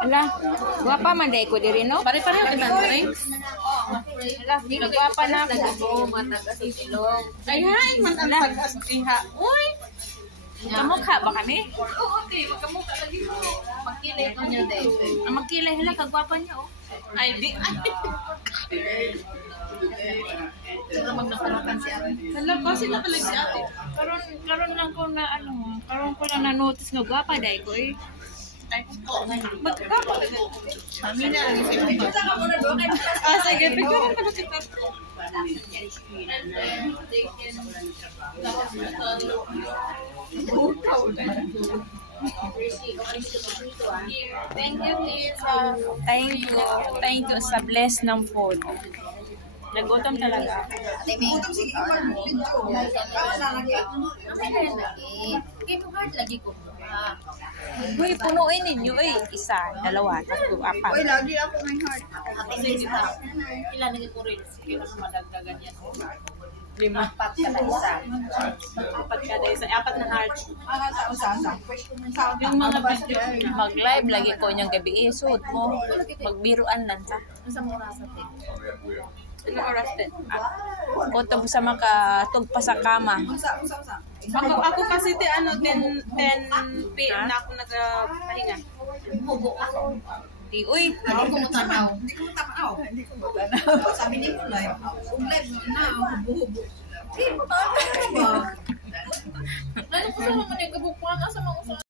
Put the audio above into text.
Ala, guwapa man day ko diri no? Pare-pareho din ang drinks. Ala, di guwapa na ako. Ay, hay, man ang pag-asiha. Uy! Kamukha ba kami? Oo, te. Magkamukha lagi mo. Magkilay ko niya, Dave. Ang magkilay hala kagwapa niya oh. Ay, di. Ay. Sila magnakunakan si ate. Hala, kasi na talaga si ate. Karon lang ko na ano, karon ko lang na notice nga guwapa day ko eh. Ay, magkakapa ka din. Kami na lang si ate. Ah, sige. Picture ka na kita. Thank you, Lisa. Thank you sa bless ng food. Nagutom talaga. Gutom sige ka mag-video. Kawa na lagi. Kaya mo hard lagi ko. Uy, punuin ninyo eh. Isa, dalawa, tatlo, apat. Uy, lagi ako may heart. Sige, kita. Ilan naging ko rin. Sige na madagdagan yan. 5. Apat ka na isa. Apat kada isa. Apat na heart. Yung mga video. Mag-live lagi ko niyang gabi eh. Suot mo. Magbiruan lang sa. Nasa mura sa ate. Anong oras din? O tag sa makatug pa sa kama. Ako kasi te ano 10 PM na ako nagpahinga. Hubo ako. Di, uy. Hindi ko matanaw. Hindi ko matanaw. Sabi ni ko live. Kung live mo na, hubo-hubo. Hindi mo matanaw ba? Ano ko sa mga nagabukwan? Asa mga